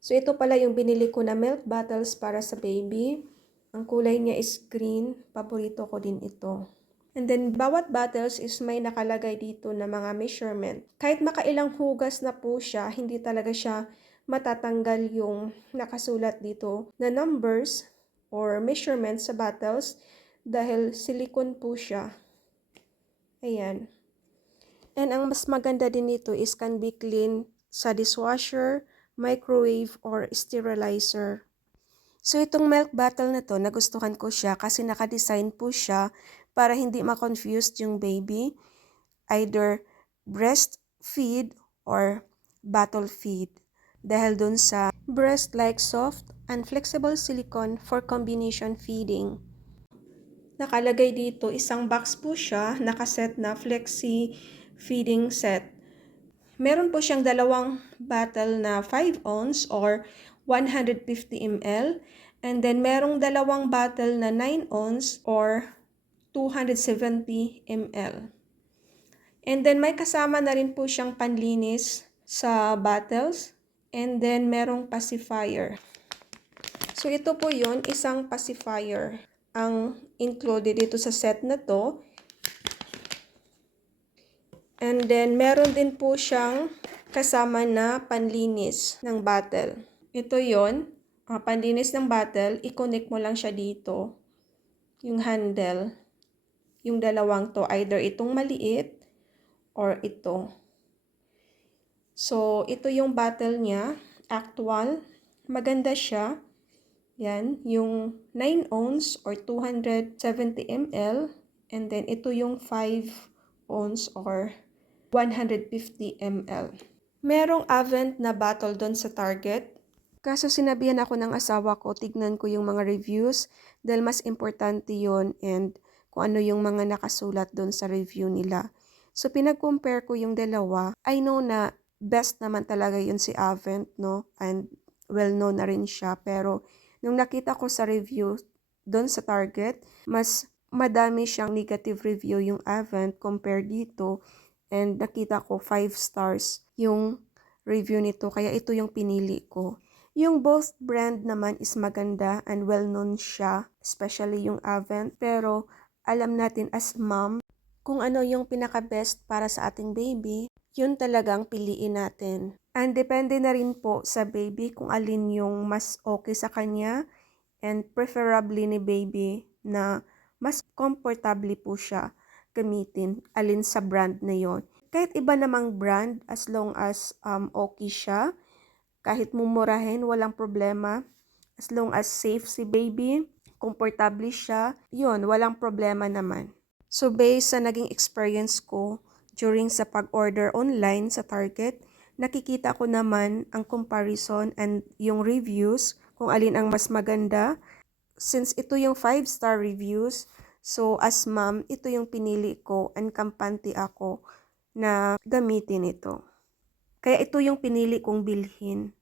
So, ito pala yung binili ko na milk bottles para sa baby. Ang kulay niya is green. Paborito ko din ito. And then, bawat bottles is may nakalagay dito na mga measurement. Kahit makailang hugas na po siya, hindi talaga siya matatanggal yung nakasulat dito na numbers or measurement sa bottles dahil silicone po siya. Ayan. And ang mas maganda din nito is can be clean sa dishwasher, microwave, or sterilizer. So, itong milk bottle na to, nagustuhan ko siya kasi naka-design po siya para hindi ma-confused yung baby. Either breastfeed or bottle feed. Dahil dun sa breast-like soft and flexible silicone for combination feeding. Nakalagay dito, isang box po siya, nakaset na flexi feeding set. Meron po siyang dalawang bottle na 5 ounce or 150 ml. And then, merong dalawang bottle na 9 ounce or 270 ml. And then, may kasama na rin po siyang panlinis sa bottles. And then, merong pacifier. So, ito po yun, isang pacifier ang included dito sa set na to. And then, meron din po siyang kasama na panlinis ng bottle. Ito yon, panlinis ng bottle, i-connect mo lang siya dito. Yung handle, yung dalawang to, either itong maliit or ito. So, ito yung bottle niya, actual. Maganda siya. Yan, yung 9 ounce or 270 ml. And then, ito yung 5 ounce or 150 ml. Merong Avent na bottle doon sa Target. Kaso sinabihan ako ng asawa ko, tignan ko yung mga reviews dahil mas importante yon and kung ano yung mga nakasulat doon sa review nila. So pinag-compare ko yung dalawa. I know na best naman talaga yun si Avent, no? And well-known na rin siya. Pero nung nakita ko sa review doon sa Target, mas madami siyang negative review yung Avent compared dito. And nakita ko 5 stars yung review nito. Kaya ito yung pinili ko. Yung both brand naman is maganda and well-known siya, especially yung Avent. Pero alam natin as mom, kung ano yung pinaka-best para sa ating baby, yun talagang piliin natin. And depende na rin po sa baby kung alin yung mas okay sa kanya and preferably ni baby na mas comfortable po siya gamitin alin sa brand na yon. Kahit iba namang brand, as long as okay siya, kahit mumurahin, walang problema. As long as safe si baby, komportable siya, yun, walang problema naman. So based sa naging experience ko during sa pag-order online sa Target, nakikita ko naman ang comparison and yung reviews kung alin ang mas maganda. Since ito yung 5-star reviews, so as mom, ito yung pinili ko and kampante ako na gamitin ito. Kaya ito yung pinili kong bilhin.